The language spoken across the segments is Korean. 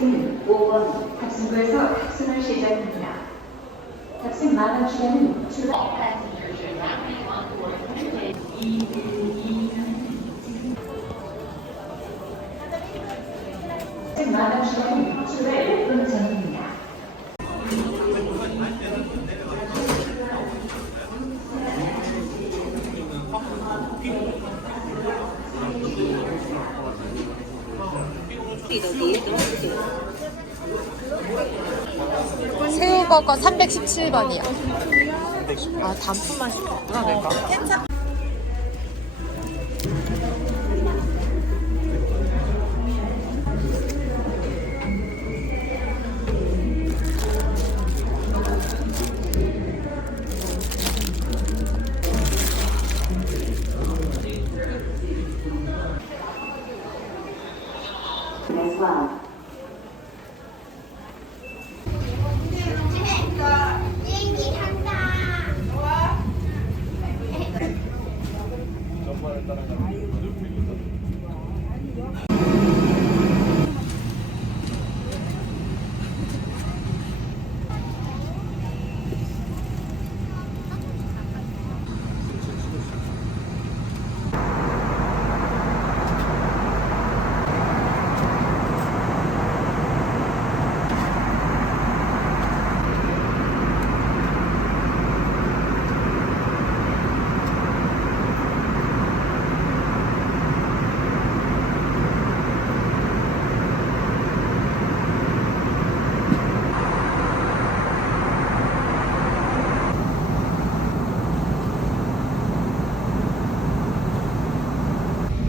학생은 5번 탑승구에서 탑승을 시작합니다. 탑승 마감 시간은 출발 탑승 마감 시간은 출발 5분 전입니다. 새 우버거 317번이요. 아, 단품만 시켰구나, 내가.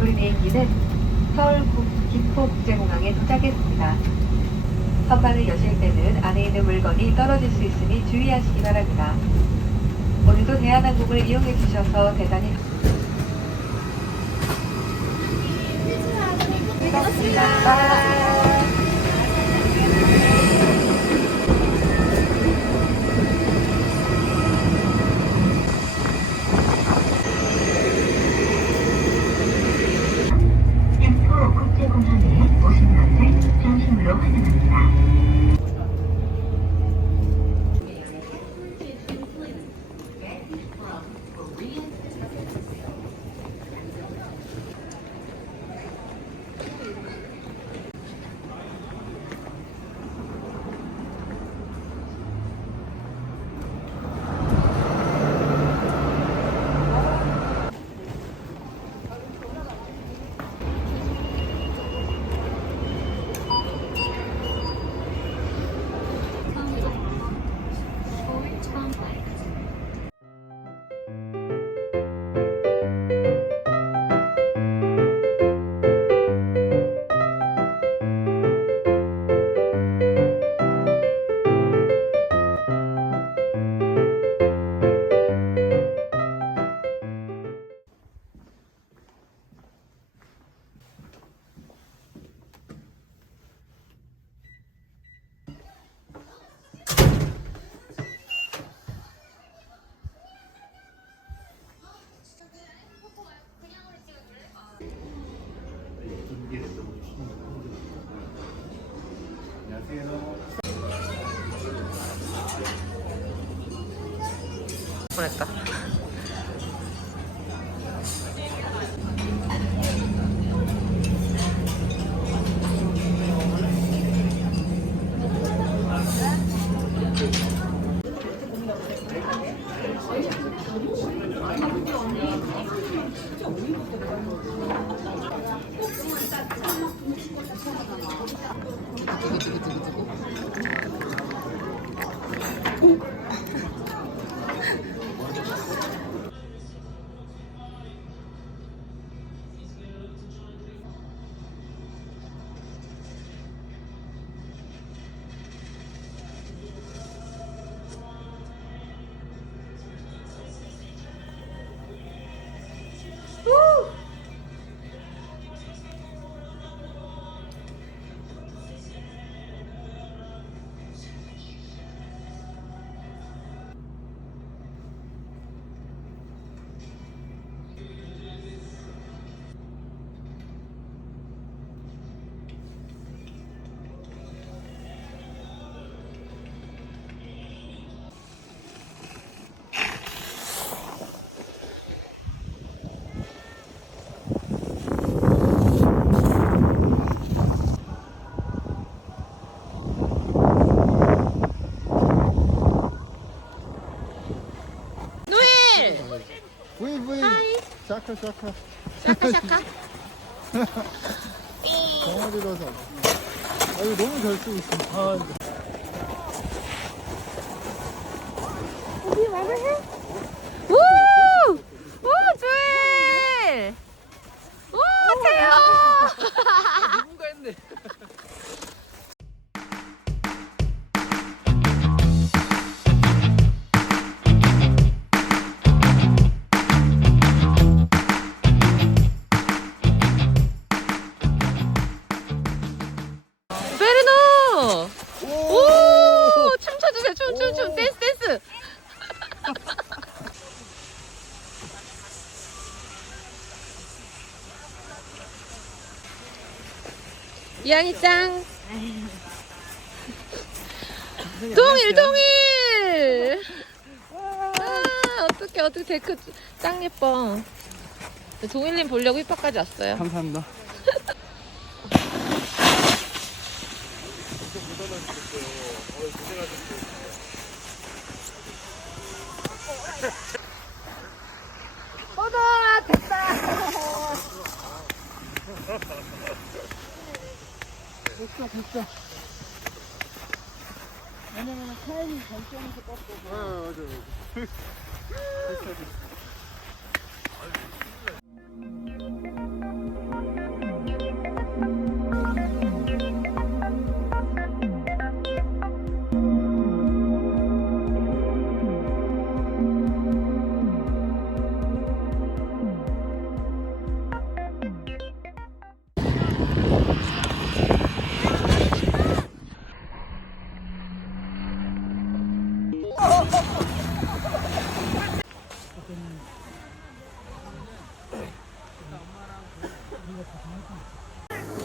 우리 비행기는 서울 국- 김포국제공항에 도착했습니다. 선반을 여실 때는 안에 있는 물건이 떨어질 수 있으니 주의하시기 바랍니다. 오늘도 대한항공을 이용해 주셔서 대단히 고맙습니다. 뻔했다. 샤카 샤카 샤카 샤카. 덩어리라서 아 이거 너무 잘 쓰고 있어 아 이거. 우! 이양이 짱! 동일, 동일! 아, 어떡해, 어떡해. 데크 짱 예뻐. 동일님 보려고 힙합까지 왔어요. 감사합니다 됐다 됐다 왜냐면 타임이 전점에서 떴어 아 맞아 맞아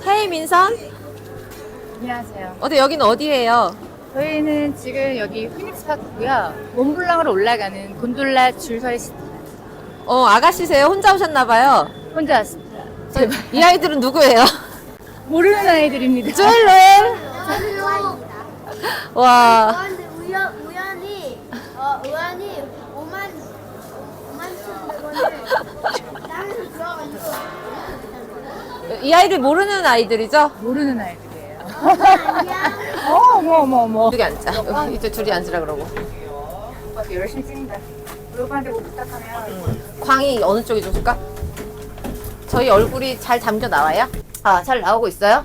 헤이 민선 안녕하세요. 어디 여기는 어디예요? 저희는 지금 여기 피닉스 파크고요. 몬블랑으로 올라가는 곤돌라 줄 서 있습니다. 어 아가씨세요? 혼자 오셨나봐요. 혼자 왔습니다. 이 아이들은 누구예요? 모르는 아이들입니다. 저는 우아입니다. 와 그런데 우연, 우연히, 어, 우연히 5만, 5만 1,100 원을 땅에서 들어가지고. 이 아이들 모르는 아이들이죠? 모르는 아이들이에요. 아니야. 어머 어머 어머. 여기 앉자. 여기 이제 둘이 앉으라 그러고. 오빠 열심히 찍는다. 우리 오빠한테 뭐 부탁하면 광이 어느 쪽이 좋을까? 저희 얼굴이 잘 담겨 나와요? 아, 잘 나오고 있어요?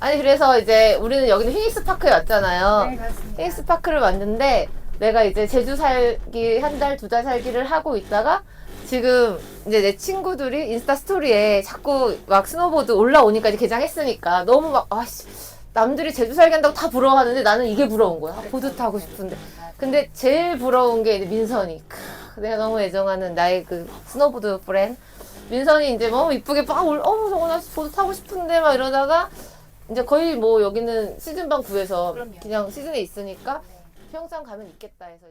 아니, 그래서 이제 우리는 여기는 휘닉스 파크에 왔잖아요. 네 그렇습니다. 휘닉스 파크를 왔는데 내가 이제 제주 살기 한 달, 두 달 살기를 하고 있다가 지금 이제 내 친구들이 인스타 스토리에 자꾸 막 스노보드 올라오니까 이제 개장했으니까 너무 막, 아씨, 남들이 제주 살기 한다고 다 부러워하는데 나는 이게 부러운 거야. 보드 타고 싶은데. 근데 제일 부러운 게 이제 민선이. 크, 내가 너무 애정하는 나의 그 스노보드 프렌. 민선이 이제 너무 이쁘게 막 올, 어머, 저거 나 보드 타고 싶은데 막 이러다가 이제 거의 뭐 여기는 시즌방 구해서 그냥 시즌에 있으니까 평상 가면 있겠다 해서